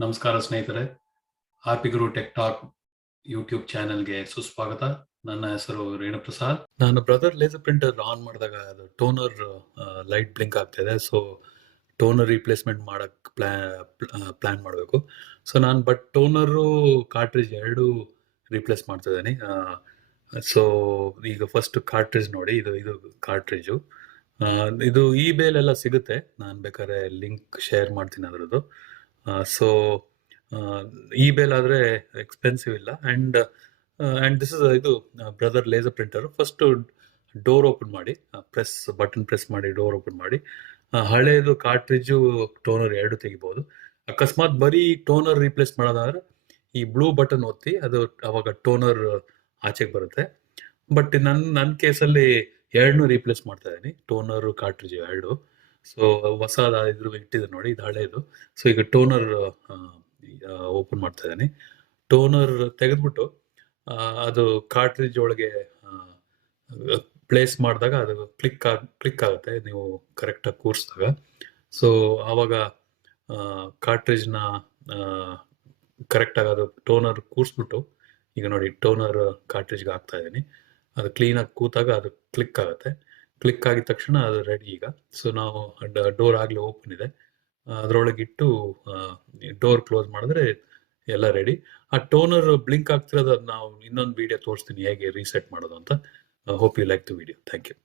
ನಮಸ್ಕಾರ ಸ್ನೇಹಿತರೆ, ಹ್ಯಾಪಿ ಗುರು tech talk YouTube ಚಾನೆಲ್ಗೆ ಸುಸ್ವಾಗತ. ನನ್ನ ಹೆಸರು ರೇಣುಪ್ರಸಾದ್. ನಾನು ಬ್ರದರ್ ಲೇಸರ್ ಪ್ರಿಂಟರ್ ಆನ್ ಮಾಡಿದಾಗ ಅದು ಟೋನರ್ ಲೈಟ್ ಬ್ಲಿಂಕ್ ಆಗ್ತಿದೆ. ಸೊ ಟೋನರ್ ರಿಪ್ಲೇಸ್ಮೆಂಟ್ ಮಾಡಕ್ ಪ್ಲಾನ್ ಮಾಡಬೇಕು. ಸೊ ನಾನು ಟೋನರು ಕಾರ್ಟ್ರಿಜ್ ಎರಡು ರಿಪ್ಲೇಸ್ ಮಾಡ್ತಾ ಇದ್ದೀನಿ. ಸೊ ಈಗ ಫಸ್ಟ್ ಕಾರ್ಟ್ರಿಜ್ ನೋಡಿ, ಇದು ಕಾರ್ಟ್ರಿಜು. ಇದು ಇಬೇಲೆಲ್ಲ ಸಿಗುತ್ತೆ, ನಾನು ಬೇಕಾದ್ರೆ ಲಿಂಕ್ ಶೇರ್ ಮಾಡ್ತೀನಿ ಅದರದ್ದು. ಸೊ ಇಬೇಲ್ ಆದರೆ ಎಕ್ಸ್ಪೆನ್ಸಿವ್ ಇಲ್ಲ. ಆ್ಯಂಡ್ ದಿಸ್ ಇಸ್ ಇದು brother laser printer. First door open ಮಾಡಿ, ಬಟನ್ ಪ್ರೆಸ್ ಮಾಡಿ ಡೋರ್ ಓಪನ್ ಮಾಡಿ. ಹಳೇದು ಕಾರ್ಟ್ರಿಜು ಟೋನರ್ ಎರಡು ತೆಗಿಬಹುದು. ಅಕಸ್ಮಾತ್ ಬರೀ ಟೋನರ್ ರಿಪ್ಲೇಸ್ ಮಾಡೋದಾದ್ರೆ ಈ ಬ್ಲೂ ಬಟನ್ ಒತ್ತಿ, ಅದು ಅವಾಗ ಟೋನರ್ ಆಚೆಗೆ ಬರುತ್ತೆ. ಬಟ್ ನನ್ನ ಕೇಸಲ್ಲಿ ಎರಡನ್ನೂ ರಿಪ್ಲೇಸ್ ಮಾಡ್ತಾ ಇದ್ದೀನಿ, ಟೋನರ್ ಕಾರ್ಟ್ರಿಜ್ ಎರಡು. ಸೊ ಹೊಸದ ಇದ್ರ ಇಟ್ಟಿದೆ ನೋಡಿ, ಇದು ಹಳೇದು. ಸೊ ಈಗ ಟೋನರ್ ಓಪನ್ ಮಾಡ್ತಾ ಇದ್ದೀನಿ. ಟೋನರ್ ತೆಗೆದ್ಬಿಟ್ಟು ಅದು ಕಾರ್ಟ್ರಿಜ್ ಒಳಗೆ ಪ್ಲೇಸ್ ಮಾಡಿದಾಗ ಅದು ಕ್ಲಿಕ್ ಆಗುತ್ತೆ, ನೀವು ಕರೆಕ್ಟಾಗಿ ಕೂರಿಸಿದಾಗ. ಸೊ ಆವಾಗ ಕಾರ್ಟ್ರಿಜ್ನ ಕರೆಕ್ಟಾಗಿ ಅದು ಟೋನರ್ ಕೂರಿಸ್ಬಿಟ್ಟು, ಈಗ ನೋಡಿ ಟೋನರ್ ಕಾರ್ಟ್ರಿಜ್ಗೆ ಹಾಕ್ತಾ ಇದ್ದೀನಿ. ಅದು ಕ್ಲೀನಾಗಿ ಕೂತಾಗ ಅದು ಕ್ಲಿಕ್ ಆಗುತ್ತೆ. ಕ್ಲಿಕ್ ಆಗಿದ ತಕ್ಷಣ ಅದು ರೆಡಿ ಈಗ. ಸೊ ನಾವು ಡೋರ್ ಆಗಲೇ ಓಪನ್ ಇದೆ, ಅದರೊಳಗಿಟ್ಟು ಡೋರ್ ಕ್ಲೋಸ್ ಮಾಡಿದ್ರೆ ಎಲ್ಲ ರೆಡಿ. ಆ ಟೋನರ್ ಬ್ಲಿಂಕ್ ಆಗ್ತಿರೋದು ನಾವು ಇನ್ನೊಂದು ವಿಡಿಯೋ ತೋರಿಸ್ತೀನಿ ಹೇಗೆ ರೀಸೆಟ್ ಮಾಡೋದು ಅಂತ. Hope you like the video. Thank you.